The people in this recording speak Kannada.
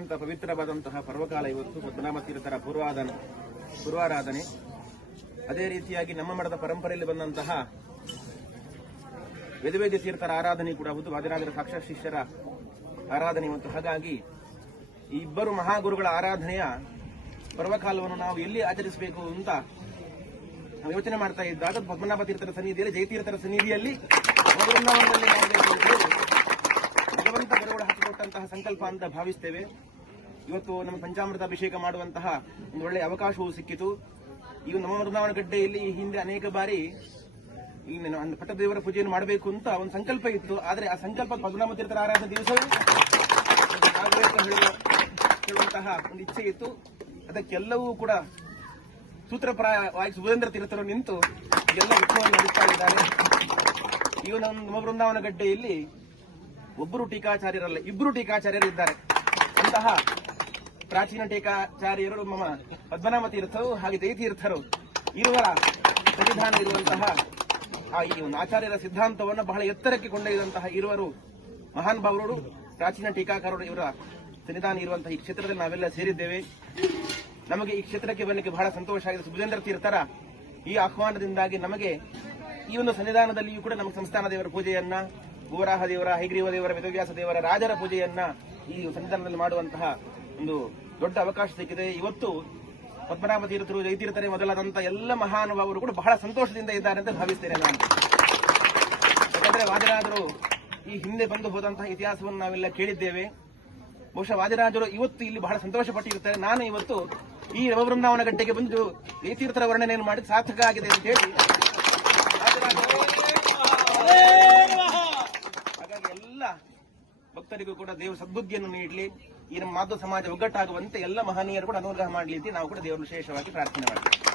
ಅತ್ಯಂತ ಪವಿತ್ರವಾದಂತಹ ಪರ್ವಕಾಲ ಇವತ್ತು ಪದ್ಮನಾಭ ತೀರ್ಥರ ಪೂರ್ವಾರಾಧನೆ. ಅದೇ ರೀತಿಯಾಗಿ ನಮ್ಮ ಮಠದ ಪರಂಪರೆಯಲ್ಲಿ ಬಂದಂತಹ ವೇದವೇದ್ಯ ತೀರ್ಥರ ಆರಾಧನೆ ಕೂಡ ಹೌದು. ವಾದಿರಾಜರ ಸಾಕ್ಷಾತ್ ಶಿಷ್ಯರ ಆರಾಧನೆ ಇವತ್ತು. ಹಾಗಾಗಿ ಈ ಇಬ್ಬರು ಮಹಾಗುರುಗಳ ಆರಾಧನೆಯ ಪರ್ವಕಾಲವನ್ನು ನಾವು ಎಲ್ಲಿ ಆಚರಿಸಬೇಕು ಅಂತ ನಾವು ಯೋಚನೆ ಮಾಡ್ತಾ ಇದ್ದಾಗ ಪದ್ಮನಾಭ ತೀರ್ಥರ ಸನ್ನಿಧಿಯಲ್ಲಿ, ಜಯತೀರ್ಥರ ಸನ್ನಿಧಿಯಲ್ಲಿ ವೃಂದಾವನದಲ್ಲಿ ಭಗವಂತ ಬರವಳ ಹಾಕಿಕೊಟ್ಟಂತಹ ಸಂಕಲ್ಪ ಅಂತ ಭಾವಿಸ್ತೇವೆ. ಇವತ್ತು ನಮ್ಮ ಪಂಚಾಮೃತ ಅಭಿಷೇಕ ಮಾಡುವಂತಹ ಒಂದು ಒಳ್ಳೆಯ ಅವಕಾಶವೂ ಸಿಕ್ಕಿತು. ಈಗ ನಮ್ಮ ವೃಂದಾವನ ಗಡ್ಡೆಯಲ್ಲಿ ಈ ಹಿಂದೆ ಅನೇಕ ಬಾರಿ ಪಟ್ಟದೇವರ ಪೂಜೆಯನ್ನು ಮಾಡಬೇಕು ಅಂತ ಒಂದು ಸಂಕಲ್ಪ ಇತ್ತು. ಆದರೆ ಆ ಸಂಕಲ್ಪ ಪದ್ಮನಾಭ ತೀರ್ಥರ ಆರಾಧನೆ ದಿವಸವೇ ಹೇಳುವಂತಹ ಒಂದು ಇಚ್ಛೆ ಇತ್ತು. ಅದಕ್ಕೆಲ್ಲವೂ ಕೂಡ ಸೂತ್ರಪ್ರಾಯವಾಗಿ ಸುಭೇಂದ್ರ ತೀರ್ಥರು ನಿಂತು ಎಲ್ಲ ಉತ್ಸವವನ್ನು ನಡೆಸ್ತಾ ಇದ್ದಾರೆ. ಈಗ ನಮ್ಮ ವೃಂದಾವನ ಗಡ್ಡೆಯಲ್ಲಿ ಒಬ್ಬರು ಟೀಕಾಚಾರ್ಯರಲ್ಲ, ಇಬ್ಬರು ಟೀಕಾಚಾರ್ಯರಿದ್ದಾರೆ. ಅಂತಹ ಪ್ರಾಚೀನ ಟೀಕಾಚಾರ್ಯರು ನಮ್ಮ ಪದ್ಮನಾಭ ತೀರ್ಥರು ಹಾಗೆ ಜಯತೀರ್ಥರು ಇವರ ಸನ್ನಿಧಾನ ಇರುವಂತಹ ಈ ಒಂದು ಆಚಾರ್ಯರ ಸಿದ್ಧಾಂತವನ್ನು ಬಹಳ ಎತ್ತರಕ್ಕೆ ಕೊಂಡೊಯ್ದಂತಹ ಇರುವರು ಮಹಾನ್ ಭಾವರು, ಪ್ರಾಚೀನ ಟೀಕಾಕಾರರು ಇವರ ಸನ್ನಿಧಾನ ಇರುವಂತಹ ಈ ಕ್ಷೇತ್ರದಲ್ಲಿ ನಾವೆಲ್ಲ ಸೇರಿದ್ದೇವೆ. ನಮಗೆ ಈ ಕ್ಷೇತ್ರಕ್ಕೆ ಬರಲಿಕ್ಕೆ ಬಹಳ ಸಂತೋಷ ಆಗಿದೆ. ಸುಭೇಂದ್ರ ತೀರ್ಥರ ಈ ಆಹ್ವಾನದಿಂದಾಗಿ ನಮಗೆ ಈ ಒಂದು ಸನ್ನಿಧಾನದಲ್ಲಿಯೂ ಕೂಡ ನಮ್ಮ ಸಂಸ್ಥಾನ ದೇವರ ಪೂಜೆಯನ್ನ, ಗೋವರಾಹ ದೇವರ, ಹೈಗ್ರೀವ ದೇವರ, ವೇದವ್ಯಾಸ ದೇವರ, ರಾಜರ ಪೂಜೆಯನ್ನ ಈ ಸನ್ನಿಧಾನದಲ್ಲಿ ಮಾಡುವಂತಹ ಒಂದು ದೊಡ್ಡ ಅವಕಾಶ ಸಿಕ್ಕಿದೆ. ಇವತ್ತು ಪದ್ಮನಾಭ ತೀರ್ಥರು, ಜಯತೀರ್ಥರೇ ಮೊದಲಾದಂತಹ ಎಲ್ಲ ಮಹಾನುಭಾವರು ಕೂಡ ಬಹಳ ಸಂತೋಷದಿಂದ ಇದ್ದಾರೆ ಅಂತ ಭಾವಿಸ್ತೇನೆ ನಾನು. ಯಾಕಂದ್ರೆ ವಾದಿರಾಜರು ಈ ಹಿಂದೆ ಬಂದು ಹೋದಂತಹ ಇತಿಹಾಸವನ್ನು ನಾವೆಲ್ಲ ಕೇಳಿದ್ದೇವೆ. ಬಹುಶಃ ವಾದಿರಾಜರು ಇವತ್ತು ಇಲ್ಲಿ ಬಹಳ ಸಂತೋಷ ಪಟ್ಟಿರುತ್ತಾರೆ. ನಾನು ಇವತ್ತು ಈ ನವವೃಂದಾವನ ಗಡ್ಡೆಗೆ ಬಂದು ಜಯತೀರ್ಥರ ವರ್ಣನೆಯನ್ನು ಮಾಡಿ ಸಾರ್ಥಕ ಆಗಿದೆ ಅಂತ ಹೇಳಿ ಹಾಗಾಗಿ ಎಲ್ಲ ಭಕ್ತರಿಗೂ ಕೂಡ ದೇವರು ಸದ್ಬುದ್ಧಿಯನ್ನು ನೀಡಲಿ, ಈ ನಮ್ಮ ಮಾಧವ ಸಮಾಜ ಒಗ್ಗಟ್ಟಾಗುವಂತೆ ಎಲ್ಲ ಮಹನೀಯರು ಕೂಡ ಅನುಗ್ರಹ ಮಾಡಲಿ ಅಂತ ನಾವು ಕೂಡ ದೇವರು ವಿಶೇಷವಾಗಿ ಪ್ರಾರ್ಥನೆ ಮಾಡ್ತೀವಿ.